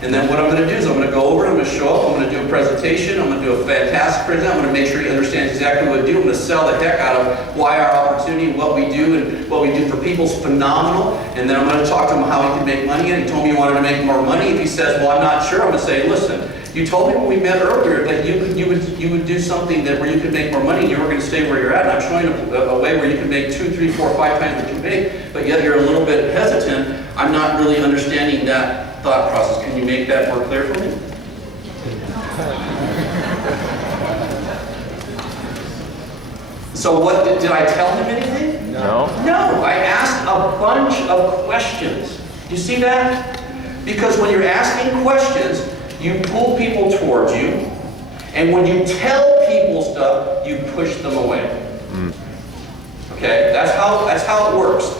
And then what I'm going to do is I'm going to go over, I'm going to show up, I'm going to do a presentation, I'm going to do a fantastic presentation, I'm going to make sure he understands exactly what we do, I'm going to sell the heck out of why our opportunity, what we do, and what we do for people is phenomenal. And then I'm going to talk to him how he can make money, and he told me he wanted to make more money. If he says, well, I'm not sure, I'm going to say, listen, you told me when we met earlier that you would do something that where you could make more money and you were going to stay where you're at, and I'm showing a way where you can make 2, 3, 4, 5 times what you make, but yet you're a little bit hesitant. I'm not really understanding that thought process. Can you make that more clear for me? So what, did I tell him anything? No. No, I asked a bunch of questions. You see that? Because when you're asking questions, you pull people towards you, and when you tell people stuff, you push them away. Okay, that's how it works.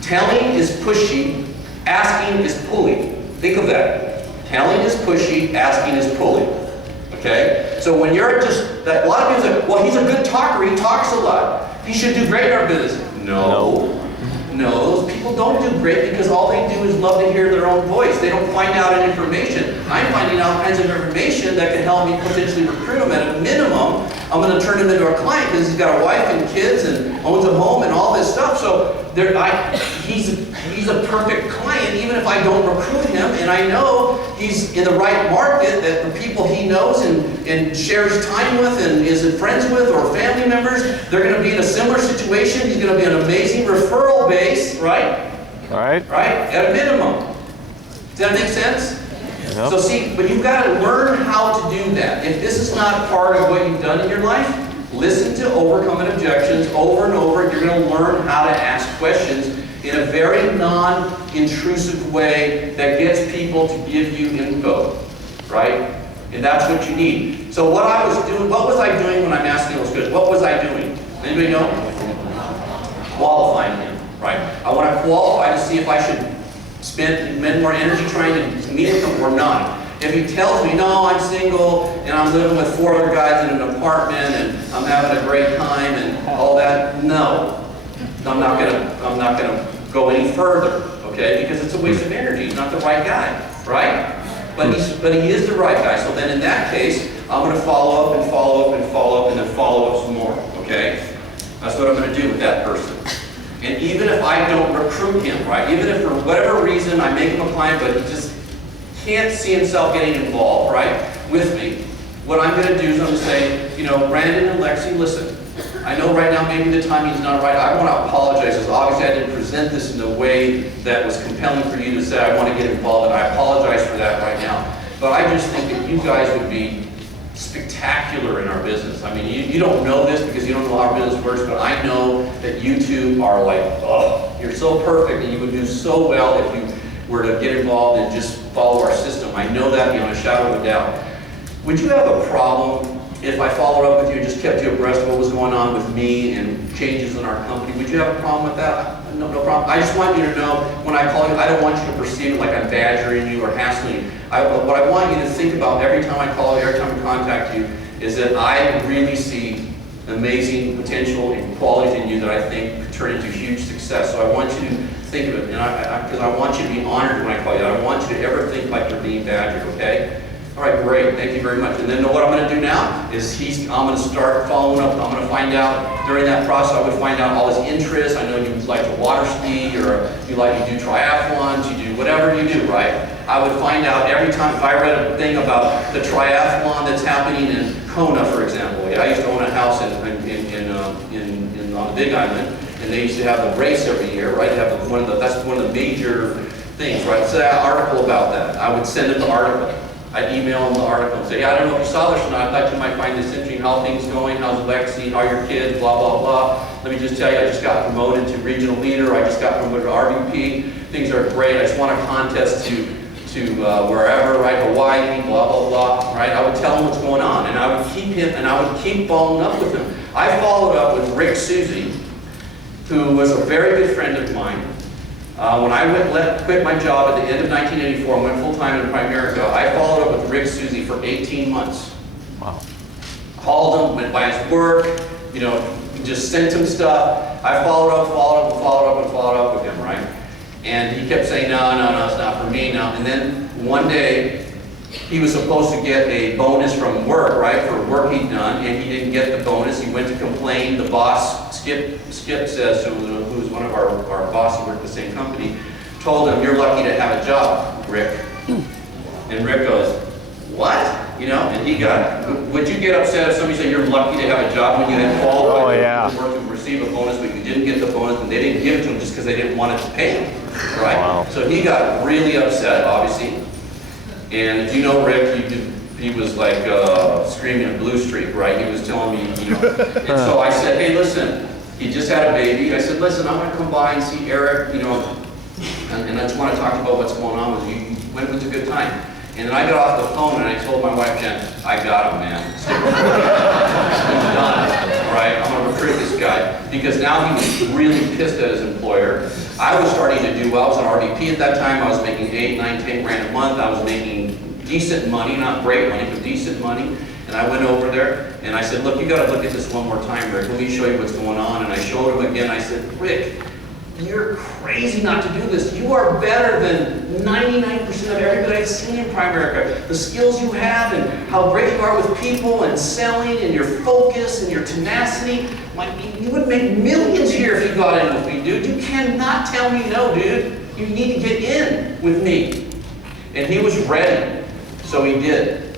Telling is pushy, asking is pulling. Think of that. Telling is pushy, asking is pulling. Okay? So when you're just, a lot of people say, well, he's a good talker, he talks a lot. He should do great in our business. No. No, those people don't do great because all they do is love to hear their own voice. They don't find out any information. I'm finding out all kinds of information that can help me potentially recruit him. At a minimum, I'm going to turn him into a client because he's got a wife and kids and owns a home and all this stuff. So he's a perfect client even if I don't recruit him, and I know he's in the right market, that the people he knows and shares time with and is friends with or family members, they're going to be in a similar situation. He's going to be an amazing referral base, right? Right. Right? At a minimum. Does that make sense? Yep. So see, but you've got to learn how to do that. If this is not part of what you've done in your life, listen to overcoming objections over and over. You're going to learn how to ask questions in a very non-intrusive way that gets people to give you info, right? And that's what you need. So what I was doing, what was I doing when I'm asking those questions? What was I doing? Anybody know? Qualifying him, right? I want to qualify to see if I should spend more energy trying to meet him or not. If he tells me, no, I'm single and I'm living with 4 other guys in an apartment and I'm having a great time and all that, no. I'm not gonna go any further, okay? Because it's a waste of energy. He's not the right guy, right? But he is the right guy. So then in that case, I'm gonna follow up and follow up and follow up and then follow up some more, okay? That's what I'm gonna do with that person. And even if I don't recruit him, right? Even if for whatever reason I make him a client, but he just can't see himself getting involved, right, with me, what I'm going to do is I'm going to say, you know, Brandon and Lexi, listen, I know right now maybe the timing's not right. I want to apologize because obviously I didn't present this in a way that was compelling for you to say I want to get involved, and I apologize for that right now. But I just think that you guys would be spectacular in our business. I mean, you don't know this because you don't know how our business works, but I know that you two are like, oh, you're so perfect and you would do so well if you were to get involved and just follow our system. I know that beyond a shadow of a doubt. Would you have a problem if I followed up with you and just kept you abreast of what was going on with me and changes in our company? Would you have a problem with that? No problem. I just want you to know when I call you, I don't want you to perceive it like I'm badgering you or hassling you. What I want you to think about every time I call you, every time I contact you, is that I really see amazing potential and qualities in you that I think could turn into huge success. So I want you to think of it, and because I want you to be honored when I call you. I don't want you to ever think like you're being badgered, okay? All right, great. Thank you very much. And then what I'm going to do now is I'm going to start following up. I'm going to find out during that process. I would find out all his interests. I know you like to water ski, or you like to do triathlons. You do whatever you do, right? I would find out every time if I read a thing about the triathlon that's happening in Kona, for example. I used to own a house on the Big Island, and they used to have the race every year, right? They have that's one of the major things, right? So an article about that. I would send them the article. I'd email them the article and say, yeah, I don't know if you saw this or not. I thought you might find this interesting. How are things going? How's Lexi? How are your kids? Blah, blah, blah. Let me just tell you, I just got promoted to regional leader. I just got promoted to RVP. Things are great. I just won a contest to wherever, right? Hawaii, blah, blah, blah, right? I would tell him what's going on, and I would keep him, and I would keep following up with him. I followed up with Rick Susie, who was a very good friend of mine. When I quit my job at the end of 1984 and went full-time in Primerica, I followed up with Rick Susie for 18 months. Wow. Called him, went by his work, you know, just sent him stuff. I followed up with him, right? And he kept saying, no, no, no, it's not for me, no. And then one day, he was supposed to get a bonus from work, right, for work he'd done, and he didn't get the bonus. He went to complain. The boss, Skip says, who's one of our boss who worked at the same company, told him, you're lucky to have a job, Rick. And Rick goes, what? You know, and he got, would you get upset if somebody said you're lucky to have a job when you had qualified to work to receive a bonus, but you didn't get the bonus, and they didn't give it to him just because they didn't want it to pay him, right? Wow. So he got really upset, obviously. And if you know Rick, he was like screaming a blue streak, right? He was telling me, you know. And so I said, hey, listen, he just had a baby. I said, listen, I'm going to come by and see Eric, you know, and I just want to talk about what's going on with you. When was a good time? And then I got off the phone and I told my wife, Jen, I got him, man. He's done, all right? I'm going to recruit this guy. Because now he was really pissed at his employer. I was starting to do well. I was an RVP at that time. I was making 8, 9, 10 grand a month. I was making decent money, not great money, but decent money. And I went over there and I said, look, you got to look at this one more time, Rick. Let me show you what's going on. And I showed him again. I said, Rick, you're crazy not to do this. You are better than 99% of everybody I've seen in Primerica. The skills you have and how great you are with people and selling and your focus and your tenacity. You would make millions here if you got in with me, dude. You cannot tell me no, dude. You need to get in with me. And he was ready. So he did.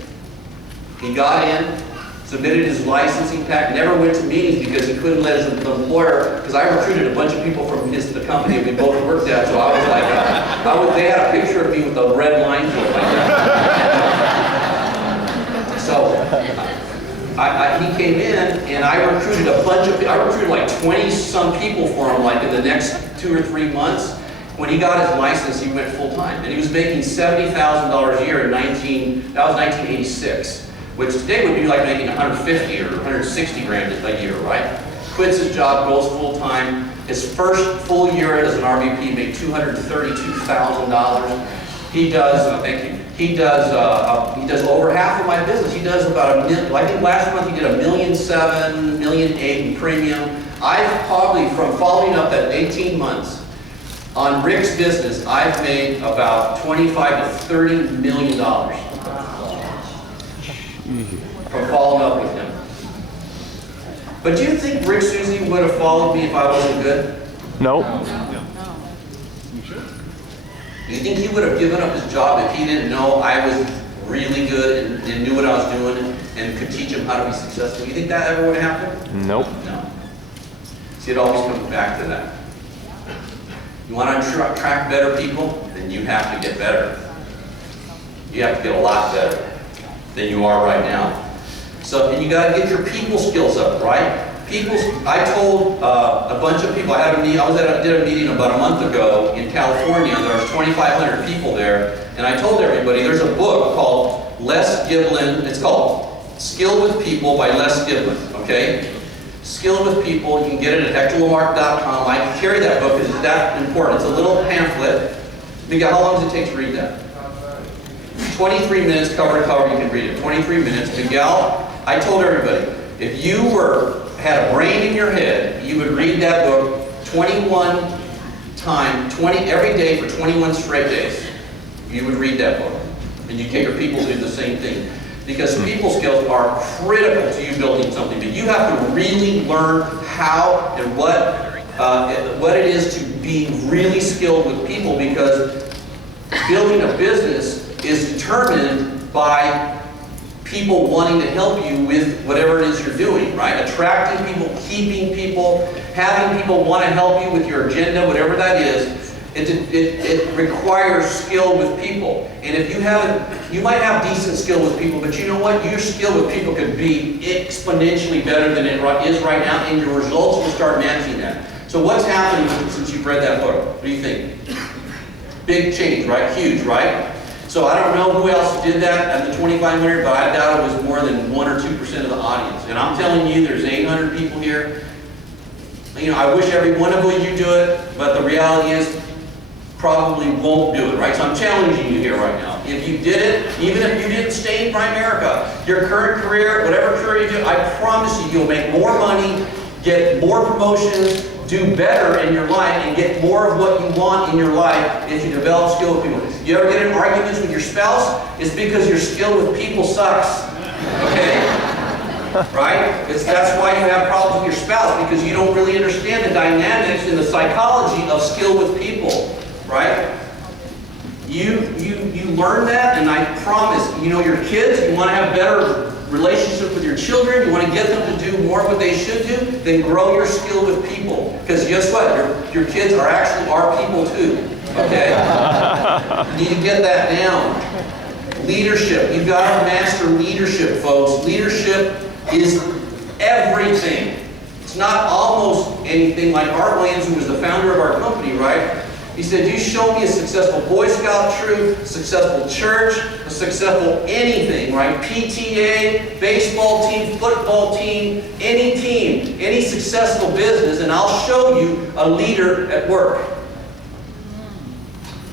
He got in, submitted his licensing pack, never went to meetings because he couldn't let his employer, because I recruited a bunch of people from the company we both worked at, so I was like, they had a picture of me with a red line to it like that. So he came in and I recruited I recruited like 20-some people for him like in the next 2 or 3 months. When he got his license, he went full-time, and he was making $70,000 a year that was 1986. Which today would be like making 150 or 160 grand a year, right? Quits his job, goes full-time. His first full year as an RVP made $232,000. He does, he does over half of my business. He does about $1 million. I think last month he did $1.7 million, $1.8 million in premium. I've probably, from following up that 18 months on Rick's business, I've made about $25 to $30 million. From following up with him. But do you think Rick Susie would have followed me if I wasn't good? No. Do you think he would have given up his job if he didn't know I was really good and knew what I was doing and could teach him how to be successful? Do you think that ever would have happened? Nope. No. See, it always comes back to that. You want to attract better people? Then you have to get better. You have to get a lot better than you are right now. So, and you got to get your people skills up, right? I told a bunch of people, I did a meeting about a month ago in California. There was 2,500 people there, and I told everybody there's a book called Les Giblin. It's called Skill with People by Les Giblin, okay? Skill with People, you can get it at HectorLaMarque.com. I carry that book because it's that important. It's a little pamphlet. Miguel, how long does it take to read that? 23 minutes, cover to cover, you can read it. 23 minutes. Miguel, I told everybody, if you had a brain in your head, you would read that book 20 every day for 21 straight days. You would read that book. And you take your people to do the same thing. Because people skills are critical to you building something. But you have to really learn how and what it is to be really skilled with people, because building a business is determined by people wanting to help you with whatever it is you're doing, right? Attracting people, keeping people, having people want to help you with your agenda, whatever that is. It requires skill with people. And if you might have decent skill with people, but you know what? Your skill with people could be exponentially better than it is right now, and your results will start matching that. So what's happened since you've read that book? What do you think? Big change, right? Huge, right? So I don't know who else did that at the 2,500, but I doubt it was more than 1 or 2% of the audience. And I'm telling you, there's 800 people here. You know, I wish every one of you do it, but the reality is, probably won't do it, right? So I'm challenging you here right now. If you did it, even if you didn't stay in Primerica, your current career, whatever career you do, I promise you, you'll make more money, get more promotions, do better in your life and get more of what you want in your life if you develop skill with people. You ever get in arguments with your spouse? It's because your skill with people sucks. Okay? Right? That's why you have problems with your spouse, because you don't really understand the dynamics and the psychology of skill with people. Right? You learn that, and I promise, your kids, you want to have better relationship with your children, you want to get them to do more of what they should do, then grow your skill with people. Because guess what? Your kids are actually our people too. Okay? You need to get that down. Leadership. You've got to master leadership, folks. Leadership is everything. It's not almost anything. Like Art Williams, who was the founder of our company, right? He said, you show me a successful Boy Scout troop, a successful church, a successful anything, right? PTA, baseball team, football team, any successful business, and I'll show you a leader at work.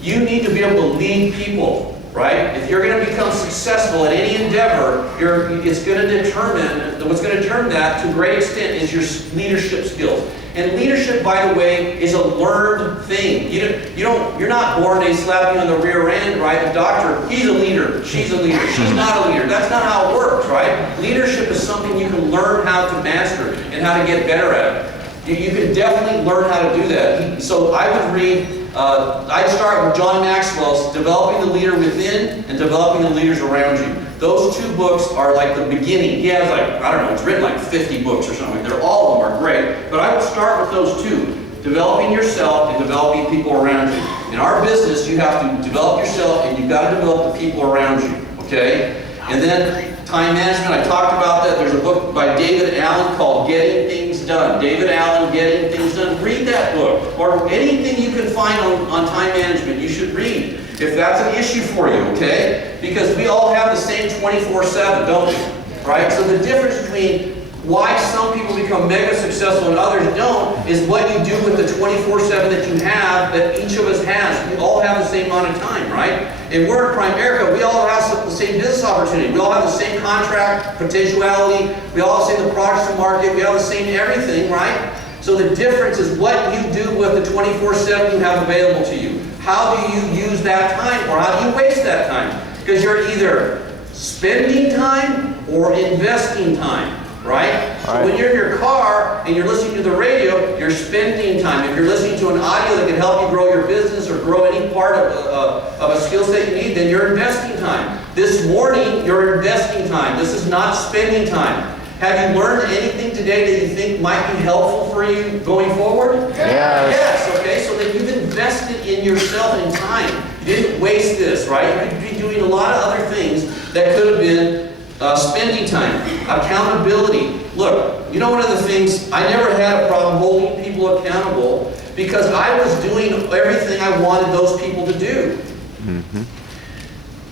You need to be able to lead people, right? If you're going to become successful at any endeavor, what's going to determine that to a great extent is your leadership skills. And leadership, by the way, is a learned thing. You're not born, they slap you on the rear end, right? The doctor, he's a leader, she's a leader, she's not a leader. That's not how it works, right? Leadership is something you can learn how to master and how to get better at it. You can definitely learn how to do that. So I would read, I'd start with John Maxwell's Developing the Leader Within and Developing the Leaders Around You. Those two books are like the beginning. He has it's written like 50 books or something. All of them are great. But I would start with those two. Developing yourself and developing people around you. In our business, you have to develop yourself and you've got to develop the people around you. Okay? And then time management, I talked about that. There's a book by David Allen called Getting Things Done. David Allen, Getting Things Done. Read that book. Or anything you can find on time management, you should read. If that's an issue for you, okay? Because we all have the same 24/7, don't we? Right? So the difference between why some people become mega successful and others don't is what you do with the 24/7 that you have, that each of us has. We all have the same amount of time, right? And we're in Primerica, we all have the same business opportunity. We all have the same contract, potentiality. We all have the same products to market. We all have the same everything, right? So the difference is what you do with the 24/7 you have available to you. How do you use that time, or how do you waste that time? Because you're either spending time or investing time, right? So when you're in your car and you're listening to the radio, you're spending time. If you're listening to an audio that can help you grow your business or grow any part of a skill set you need, then you're investing time. This morning, you're investing time. This is not spending time. Have you learned anything today that you think might be helpful for you going forward? Yes. Yes, okay, so then you've invested in yourself in time. You didn't waste this, right? You could be doing a lot of other things that could have been spending time. Accountability. Look, one of the things, I never had a problem holding people accountable because I was doing everything I wanted those people to do. Mm-hmm.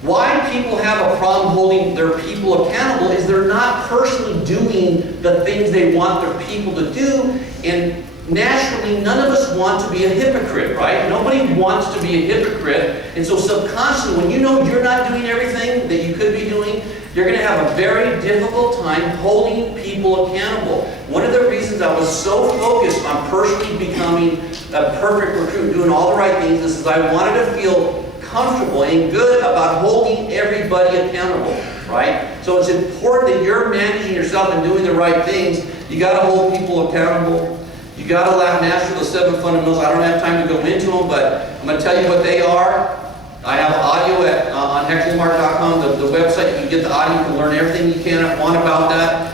Why people have a problem holding their people accountable is they're not personally doing the things they want their people to do, and naturally none of us want to be a hypocrite, right? Nobody wants to be a hypocrite, and so subconsciously when you know you're not doing everything that you could be doing, you're going to have a very difficult time holding people accountable. One of the reasons I was so focused on personally becoming a perfect recruit, doing all the right things, is I wanted to feel comfortable and good about holding everybody accountable, right? So it's important that you're managing yourself and doing the right things. You got to hold people accountable. You got to master the 7 fundamentals. I don't have time to go into them, but I'm going to tell you what they are. I have audio on HectorLaMarque.com, the website. You can get the audio. You can learn everything you want about that.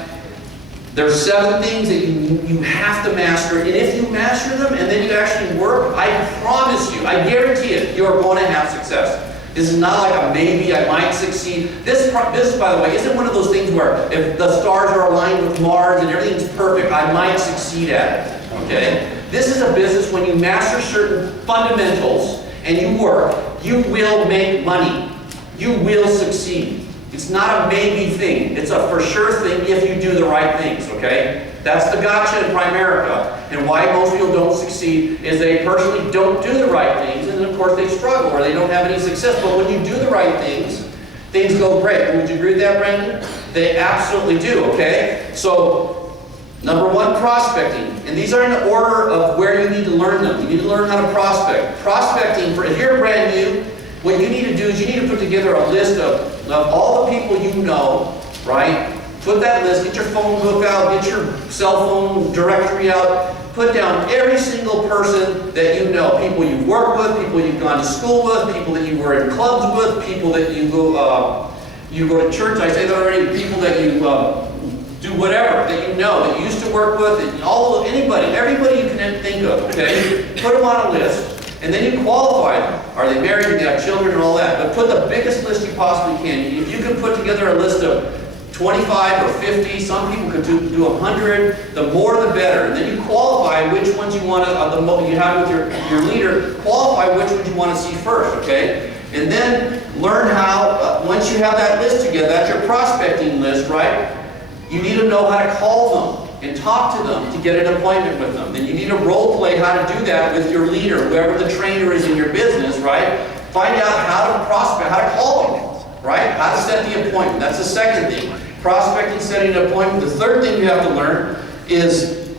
There's 7 things that you have to master, and if you master them and then you actually work, I promise you, I guarantee it, you are going to have success. This is not like a maybe, I might succeed. This business, by the way, isn't one of those things where if the stars are aligned with Mars and everything's perfect, I might succeed at it, okay? This is a business when you master certain fundamentals and you work, you will make money. You will succeed. It's not a maybe thing. It's a for sure thing if you do the right things, okay? That's the gotcha in Primerica. And why most people don't succeed is they personally don't do the right things, and then of course they struggle or they don't have any success. But when you do the right things, things go great. Would you agree with that, Brandon? They absolutely do, okay? So Number one, prospecting. And these are in the order of where you need to learn them. You need to learn how to prospect. Prospecting, if you're brand new, what you need to do is you need to put together a list of all the people you know, right? Put that list, get your phone book out, get your cell phone directory out, put down every single person that you know, people you've worked with, people you've gone to school with, people that you were in clubs with, people that you go to church, I say that already, people that you do whatever, that you know, that you used to work with, and everybody you can think of, okay? Put them on a list, and then you qualify them. Are they married, do they have children, and all that? But put the biggest list you possibly can. If you can put together a list of 25 or 50, some people could do 100, the more the better. And then you qualify which ones you want to, you have with your leader, qualify which ones you want to see first, okay? And then learn how, once you have that list together, that's your prospecting list, right? You need to know how to call them and talk to them to get an appointment with them. Then you need to role play how to do that with your leader, whoever the trainer is in your business, right? Find out how to prospect, how to call them, right? How to set the appointment. That's the second thing. Prospecting, setting an appointment. The third thing you have to learn is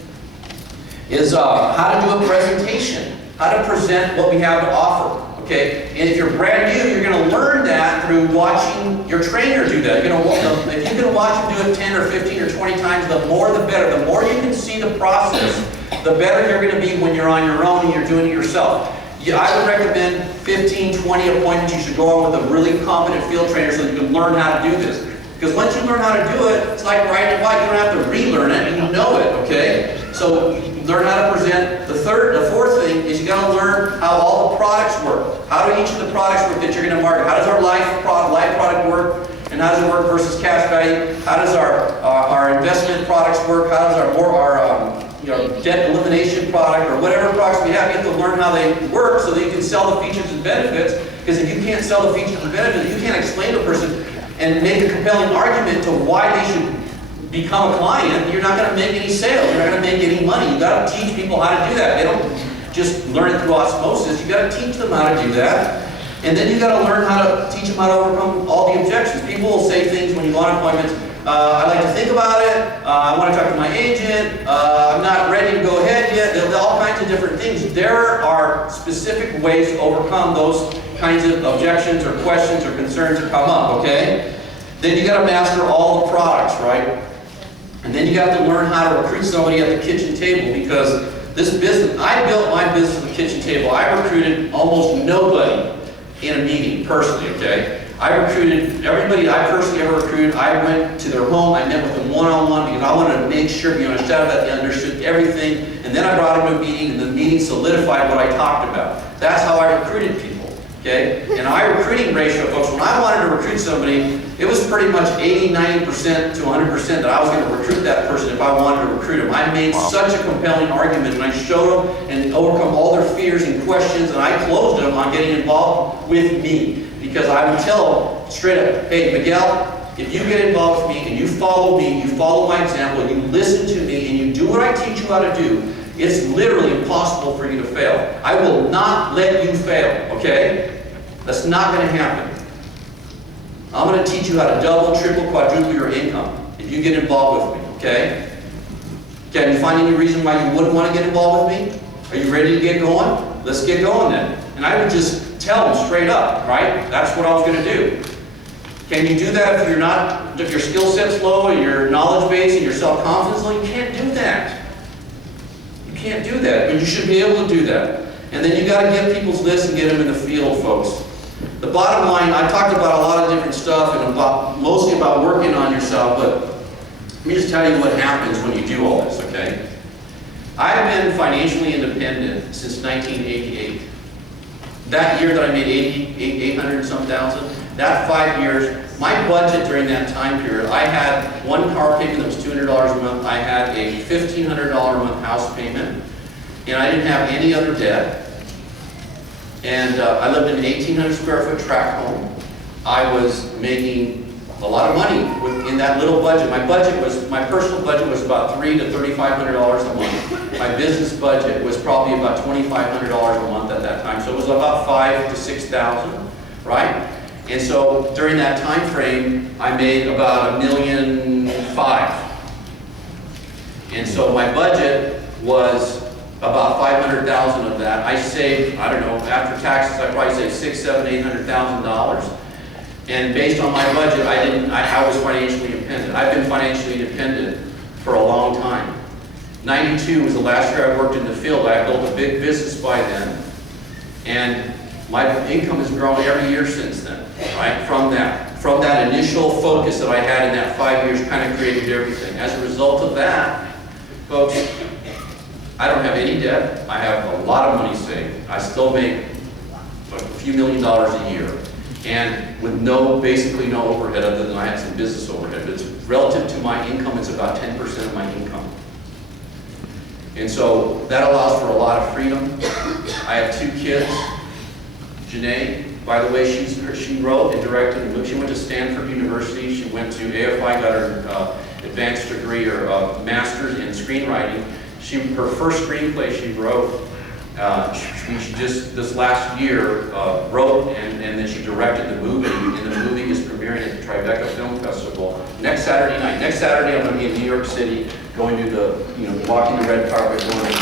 how to do a presentation, how to present what we have to offer. Okay, and if you're brand new, you're going to learn that through watching your trainer do that. If you can watch him do it 10 or 15 or 20 times, the more the better. The more you can see the process, the better you're going to be when you're on your own and you're doing it yourself. I would recommend 15, 20 appointments. You should go on with a really competent field trainer so that you can learn how to do this. Because once you learn how to do it, it's like riding a bike. You don't have to relearn it, and you know it, okay? So learn how to present. The fourth thing is you got to learn how all the products work. How do each of the products work that you're going to market? How does our life product work? And how does it work versus cash value? How does our investment products work? How does our debt elimination product or whatever products we have? You have to learn how they work so that you can sell the features and benefits. Because if you can't sell the features and benefits, you can't explain to a person and make a compelling argument to why they should become a client, you're not going to make any sales. You're not going to make any money. You've got to teach people how to do that. They don't just learn it through osmosis. You've got to teach them how to do that. And then you've got to learn how to teach them how to overcome all the objections. People will say things when you go on appointments. I'd like to think about it. I want to talk to my agent. I'm not ready to go ahead yet. There's all kinds of different things. There are specific ways to overcome those kinds of objections or questions or concerns that come up, okay? Then you got to master all the products, right? And then you got to learn how to recruit somebody at the kitchen table, because this business, I built my business at the kitchen table. I recruited almost nobody in a meeting personally, okay? I recruited everybody I personally ever recruited. I went to their home, I met with them one-on-one because I wanted to make sure, that they understood everything, and then I brought them to a meeting, and the meeting solidified what I talked about. That's how I recruited people, okay? And our recruiting ratio, folks, when I wanted to recruit somebody, it was pretty much 80, 90% to 100% that I was going to recruit that person if I wanted to recruit them. I made such a compelling argument, and I showed them and overcome all their fears and questions, and I closed them on getting involved with me. Because I would tell them straight up, hey, Miguel, if you get involved with me and you follow my example, you listen to me, and you do what I teach you how to do, it's literally impossible for you to fail. I will not let you fail, okay? That's not going to happen. I'm going to teach you how to double, triple, quadruple your income if you get involved with me, okay? Can you find any reason why you wouldn't want to get involved with me? Are you ready to get going? Let's get going then. And I would just tell them straight up, right? That's what I was going to do. Can you do that if your skill set's low and your knowledge base and your self-confidence low? You can't do that. You can't do that, but you should be able to do that. And then you got to get people's lists and get them in the field, folks. The bottom line, I talked about a lot of different stuff and mostly about working on yourself, but let me just tell you what happens when you do all this, okay? I've been financially independent since 1988. That year that I made 800 and some thousand, that 5 years, my budget during that time period, I had one car payment that was $200 a month, I had a $1,500 a month house payment, and I didn't have any other debt. And I lived in an 1,800 square foot tract home. I was making a lot of money in that little budget. My personal budget was about $300 to $3,500 a month. My business budget was probably about $2,500 a month at that time. So it was about $5,000 to $6,000, right? And so during that time frame, I made about $1.5 million. And so my budget was about 500,000 of that. I saved, I don't know, after taxes, I probably saved $600,000, $700,000, $800,000. And based on my budget, I was financially independent. I've been financially independent for a long time. 92 was the last year I worked in the field. I built a big business by then, and my income has grown every year since then, right? From that initial focus that I had in that 5 years, kind of created everything. As a result of that, folks, I don't have any debt. I have a lot of money saved. I still make a few $1 million a year, and with basically no overhead other than I have some business overhead. But it's relative to my income, it's about 10% of my income. And so that allows for a lot of freedom. I have 2 kids. Janae, by the way, she wrote and directed a movie. She went to Stanford University. She went to AFI, got her advanced degree or master's in screenwriting. Her first screenplay she wrote, she just this last year wrote and then she directed the movie. And the movie is premiering at the Tribeca Film Festival next Saturday night. Next Saturday I'm going to be in New York City, going to walking the red carpet, going to